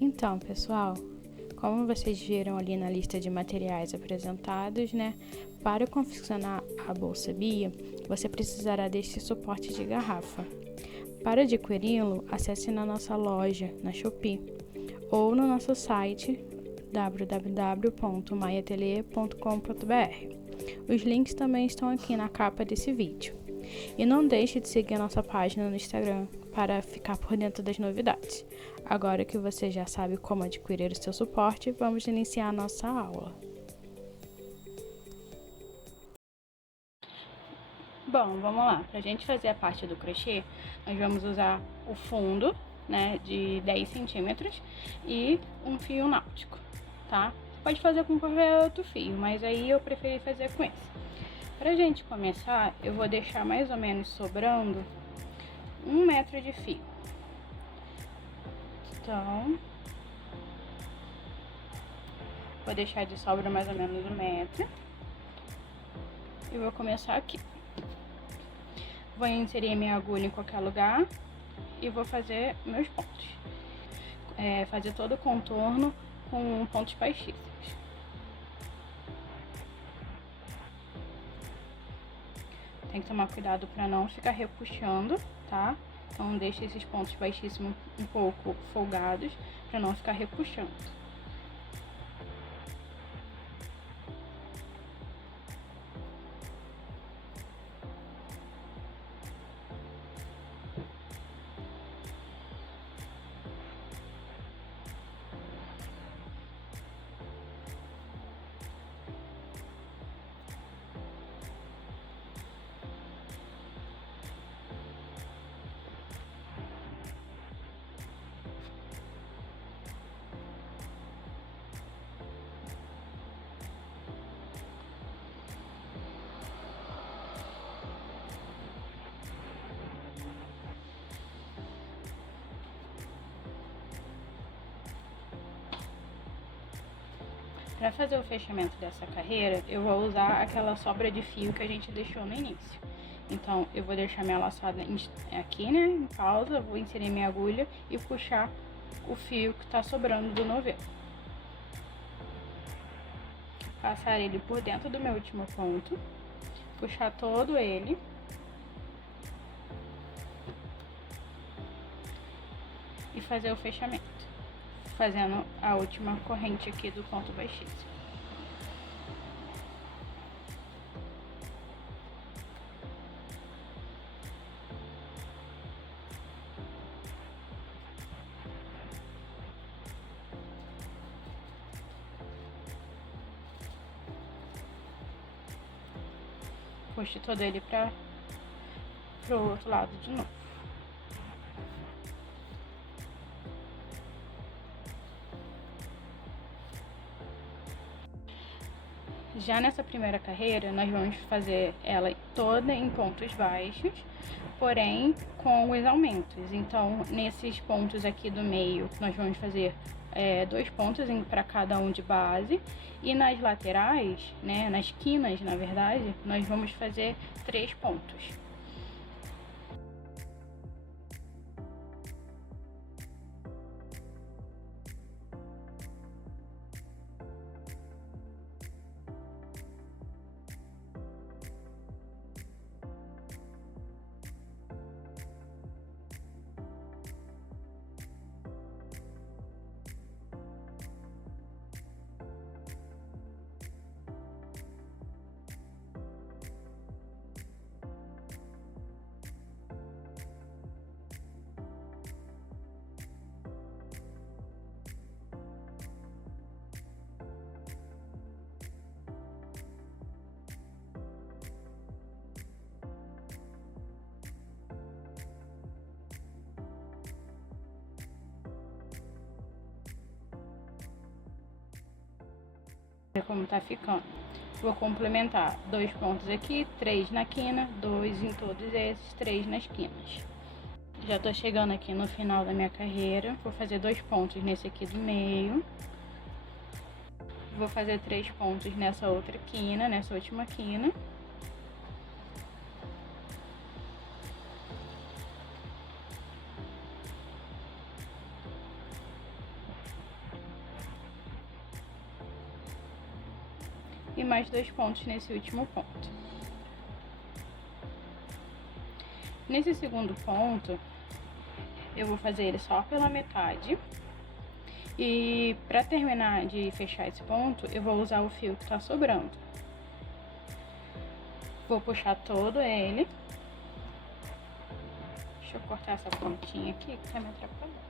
Então, pessoal, como vocês viram ali na lista de materiais apresentados, né? Para confeccionar a bolsa Bia, você precisará deste suporte de garrafa. Para adquiri-lo, acesse na nossa loja, na Shopee, ou no nosso site www.maiatelier.com.br. Os links também estão aqui na capa desse vídeo. E não deixe de seguir a nossa página no Instagram para ficar por dentro das novidades. Agora que você já sabe como adquirir o seu suporte, vamos iniciar a nossa aula. Bom, vamos lá. Para a gente fazer a parte do crochê, nós vamos usar o fundo, né, de 10 centímetros e um fio náutico, tá? Pode fazer com qualquer outro fio, mas aí eu preferi fazer com esse. Pra gente começar, eu vou deixar mais ou menos sobrando 1 metro de fio. Então, vou deixar de sobra mais ou menos 1 metro. E vou começar aqui. Vou inserir minha agulha em qualquer lugar e vou fazer meus pontos. Fazer todo o contorno com pontos baixíssimos. Tem que tomar cuidado para não ficar repuxando, tá? Então, deixe esses pontos baixíssimos um pouco folgados para não ficar repuxando. Para fazer o fechamento dessa carreira, eu vou usar aquela sobra de fio que a gente deixou no início. Então, eu vou deixar minha laçada aqui, né, em pausa, vou inserir minha agulha e puxar o fio que tá sobrando do novelo. Passar ele por dentro do meu último ponto, puxar todo ele. E fazer o fechamento, fazendo a última corrente aqui do ponto baixíssimo. Puxe todo ele pro outro lado de novo. Já nessa primeira carreira, nós vamos fazer ela toda em pontos baixos, porém com os aumentos. Então, nesses pontos aqui do meio, nós vamos fazer 2 pontos para cada um de base. E nas laterais, né, nas quinas, na verdade, nós vamos fazer 3 pontos. Como tá ficando. Vou complementar 2 pontos aqui, 3 na quina, 2 em todos esses, 3 nas quinas. Já tô chegando aqui no final da minha carreira, vou fazer 2 pontos nesse aqui do meio. Vou fazer 3 pontos nessa outra quina, nessa última quina. e mais 2 pontos nesse último ponto. Nesse segundo ponto, eu vou fazer ele só pela metade. E para terminar de fechar esse ponto, eu vou usar o fio que tá sobrando. Vou puxar todo ele. Deixa eu cortar essa pontinha aqui que tá me atrapalhando.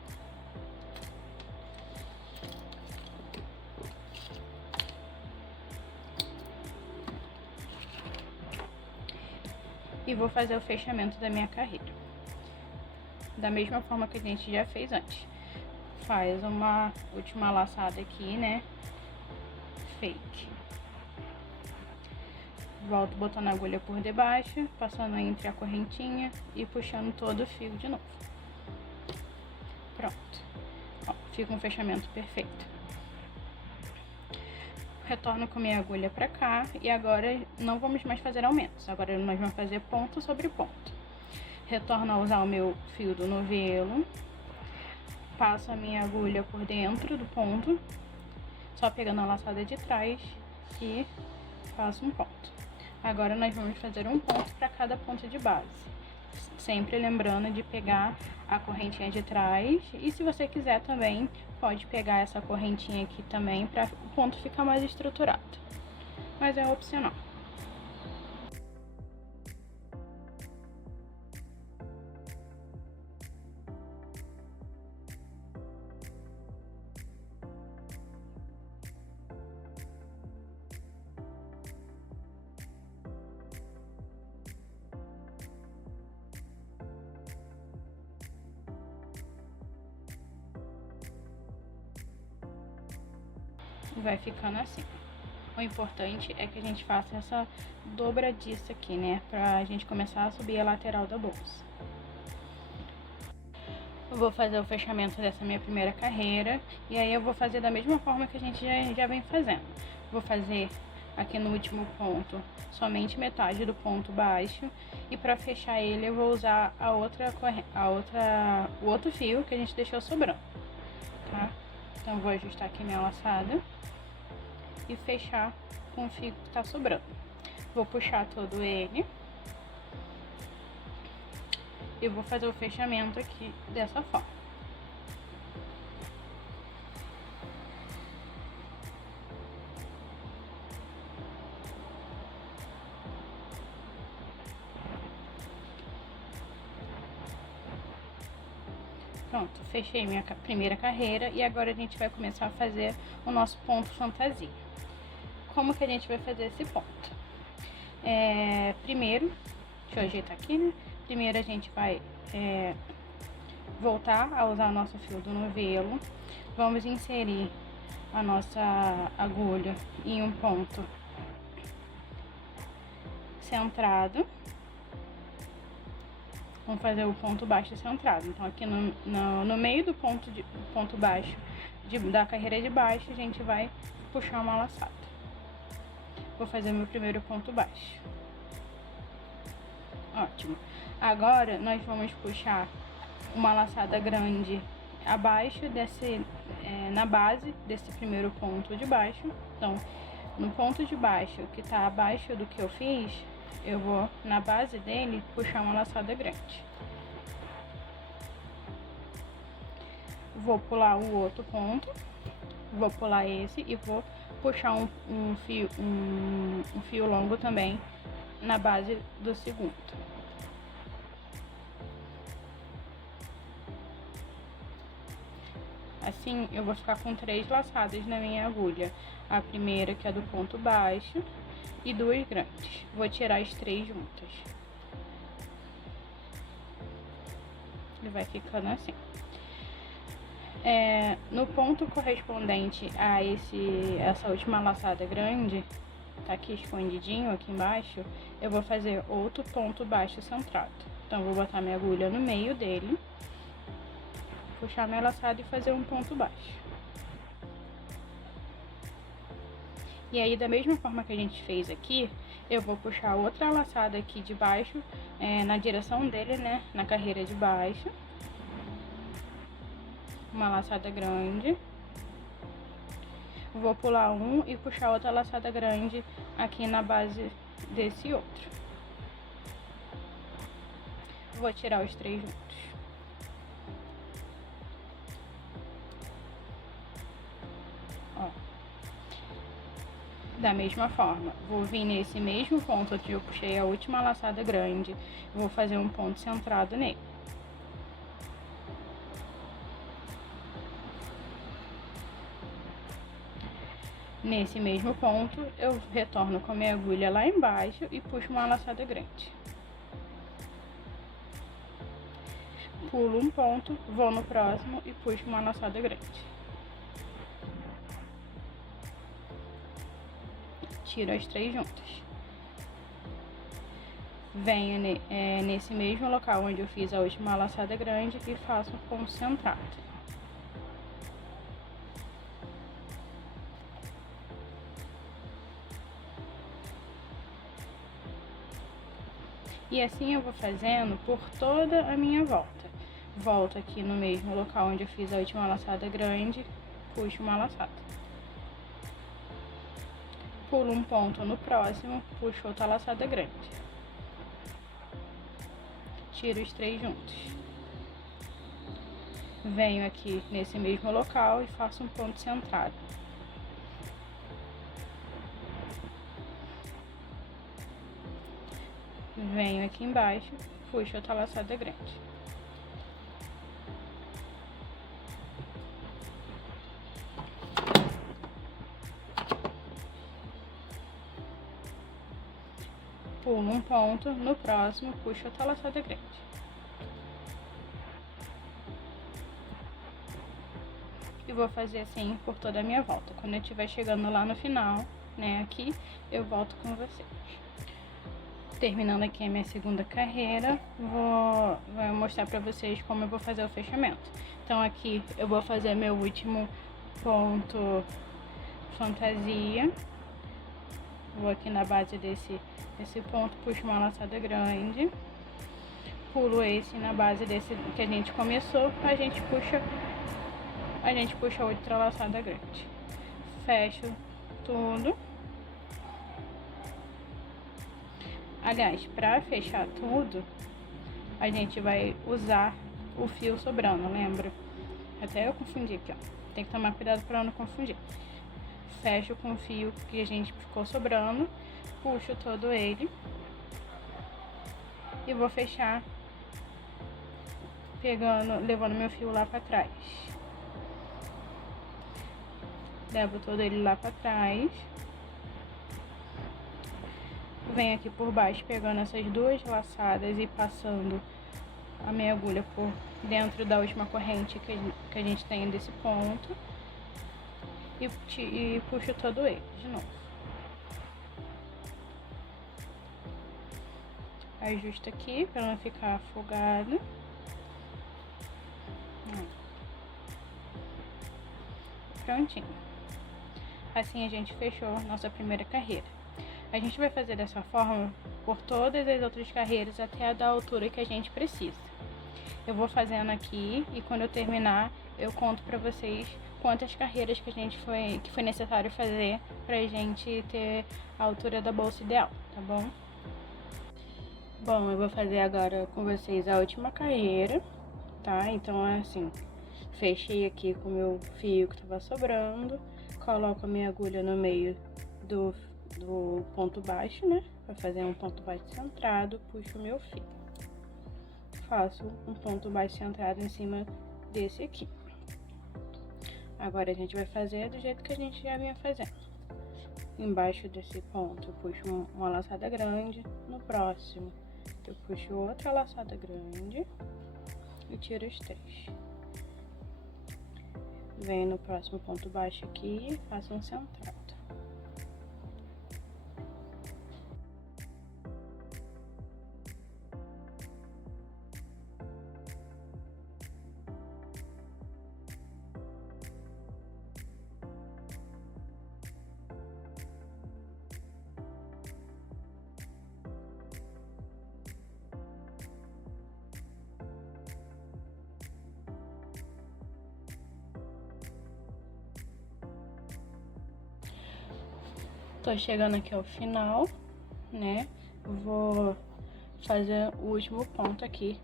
E vou fazer o fechamento da minha carreira da mesma forma que a gente já fez antes. Faz uma última laçada aqui, né, fake. Volto botando a agulha por debaixo, passando entre a correntinha e puxando todo o fio de novo. Pronto. Ó, fica um fechamento perfeito. Retorno com minha agulha pra cá e agora não vamos mais fazer aumentos. Agora nós vamos fazer ponto sobre ponto. Retorno a usar o meu fio do novelo. Passo a minha agulha por dentro do ponto, só pegando a laçada de trás e faço um ponto. Agora nós vamos fazer um ponto para cada ponto de base. Sempre lembrando de pegar a correntinha de trás e se você quiser também pode pegar essa correntinha aqui também para o ponto ficar mais estruturado, mas é opcional. Vai ficando assim. O importante é que a gente faça essa dobradiça aqui, né? Pra gente começar a subir a lateral da bolsa. Eu vou fazer o fechamento dessa minha primeira carreira. E aí eu vou fazer da mesma forma que a gente já vem fazendo. Vou fazer aqui no último ponto somente metade do ponto baixo. E pra fechar ele eu vou usar o outro fio que a gente deixou sobrando, tá? Então eu vou ajustar aqui minha laçada e fechar com o fio que tá sobrando. Vou puxar todo ele e vou fazer o fechamento aqui dessa forma. Pronto, fechei minha primeira carreira e agora a gente vai começar a fazer o nosso ponto fantasia. Como que a gente vai fazer esse ponto? Primeiro, deixa eu ajeitar aqui, né? Primeiro a gente vai voltar a usar o nosso fio do novelo. Vamos inserir a nossa agulha em um ponto centrado. Vamos fazer o ponto baixo centrado. Então aqui no meio do ponto baixo da carreira de baixo, a gente vai puxar uma laçada. Vou fazer meu primeiro ponto baixo. Ótimo. Agora nós vamos puxar uma laçada grande abaixo na base desse primeiro ponto de baixo. Então, no ponto de baixo que tá abaixo do que eu fiz, eu vou na base dele puxar uma laçada grande. Vou pular o outro ponto, vou pular esse e vou puxar um fio longo também na base do segundo. Assim, eu vou ficar com 3 laçadas na minha agulha. A primeira, que é do ponto baixo, e 2 grandes. Vou tirar as 3 juntas. E vai ficando assim. No ponto correspondente a essa última laçada grande, tá aqui escondidinho, aqui embaixo, eu vou fazer outro ponto baixo centrado. Então, vou botar minha agulha no meio dele, puxar minha laçada e fazer um ponto baixo. E aí, da mesma forma que a gente fez aqui, eu vou puxar outra laçada aqui de baixo, na direção dele, né, na carreira de baixo. Uma laçada grande. Vou pular um e puxar outra laçada grande aqui na base desse outro. Vou tirar os 3 juntos. Ó. Da mesma forma, vou vir nesse mesmo ponto onde eu puxei a última laçada grande, vou fazer um ponto centrado nele. Nesse mesmo ponto, eu retorno com a minha agulha lá embaixo e puxo uma laçada grande. Pulo um ponto, vou no próximo e puxo uma laçada grande. Tiro as 3 juntas. Venho nesse mesmo local onde eu fiz a última laçada grande e faço um ponto centrado. E assim eu vou fazendo por toda a minha volta. Volto aqui no mesmo local onde eu fiz a última laçada grande, puxo uma laçada. Pulo um ponto no próximo, puxo outra laçada grande. Tiro os 3 juntos. Venho aqui nesse mesmo local e faço um ponto centrado. Venho aqui embaixo, puxo outra laçada grande. Pulo um ponto, no próximo puxo outra laçada grande. E vou fazer assim por toda a minha volta. Quando eu estiver chegando lá no final, né, aqui, eu volto com vocês. Terminando aqui a minha segunda carreira, vou mostrar pra vocês como eu vou fazer o fechamento. Então aqui eu vou fazer meu último ponto fantasia. Vou aqui na base desse ponto, puxo uma laçada grande. Pulo esse na base desse que a gente começou, a gente puxa outra laçada grande. Fecho tudo. Aliás, para fechar tudo, a gente vai usar o fio sobrando, lembra? Até eu confundi aqui, ó. Tem que tomar cuidado para não confundir. Fecho com o fio que a gente ficou sobrando, puxo todo ele e vou fechar levando meu fio lá para trás. Levo todo ele lá para trás. Venho aqui por baixo pegando essas 2 laçadas e passando a minha agulha por dentro da última corrente que a gente tem desse ponto. E puxo todo ele de novo. Ajusto aqui para não ficar afogado. Prontinho. Assim a gente fechou nossa primeira carreira. A gente vai fazer dessa forma por todas as outras carreiras até a da altura que a gente precisa. Eu vou fazendo aqui e quando eu terminar eu conto pra vocês quantas carreiras que foi necessário fazer pra gente ter a altura da bolsa ideal, tá bom? Bom, eu vou fazer agora com vocês a última carreira, tá? Então é assim, fechei aqui com o meu fio que tava sobrando, coloco a minha agulha no meio do ponto baixo, né? Pra fazer um ponto baixo centrado, puxo o meu fio. Faço um ponto baixo centrado em cima desse aqui. Agora a gente vai fazer do jeito que a gente já vinha fazendo. Embaixo desse ponto eu puxo uma laçada grande, no próximo eu puxo outra laçada grande e tiro os 3. Venho no próximo ponto baixo aqui e faço um centrado. Tô chegando aqui ao final, né? Vou fazer o último ponto aqui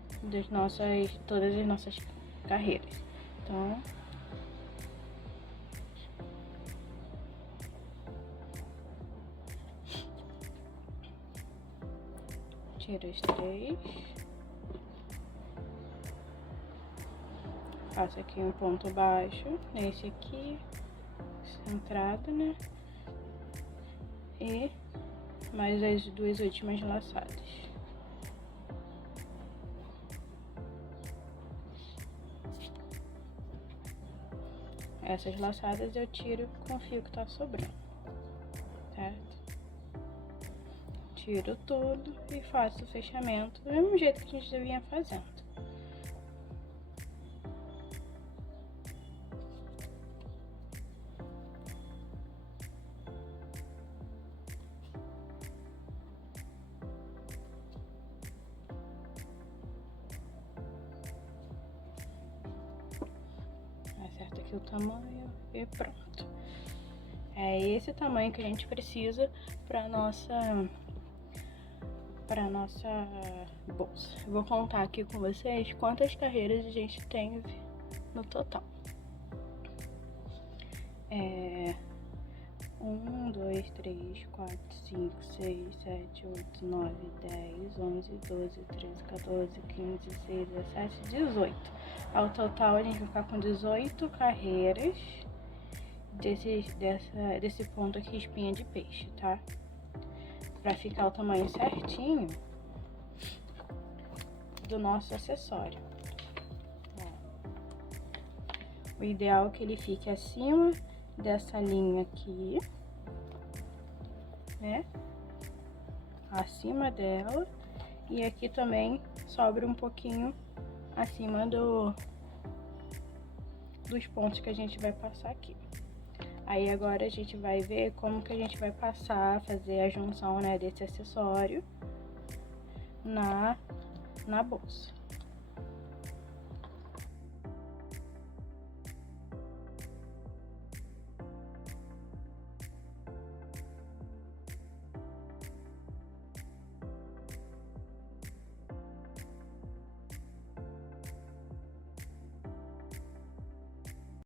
todas as nossas carreiras. Então, tiro os 3, faço aqui um ponto baixo nesse aqui, centrado, né? E mais as 2 últimas laçadas. Essas laçadas eu tiro com o fio que tá sobrando, certo? Tiro tudo e faço o fechamento do mesmo jeito que a gente já vinha fazendo. Acerta aqui o tamanho e pronto. É esse tamanho que a gente precisa para nossa bolsa. Eu vou contar aqui com vocês quantas carreiras a gente tem no total. 1, 2, 3, 4, 5, 6, 7, 8, 9, 10, 11, 12, 13, 14, 15, 16, 17, 18. Ao total a gente vai ficar com 18 carreiras desse ponto aqui, espinha de peixe, tá? Pra ficar o tamanho certinho do nosso acessório. O ideal é que ele fique acima dessa linha aqui, né? Acima dela. E aqui também sobra um pouquinho acima dos pontos que a gente vai passar aqui. Aí agora a gente vai ver como que a gente vai fazer a junção, né, desse acessório na bolsa.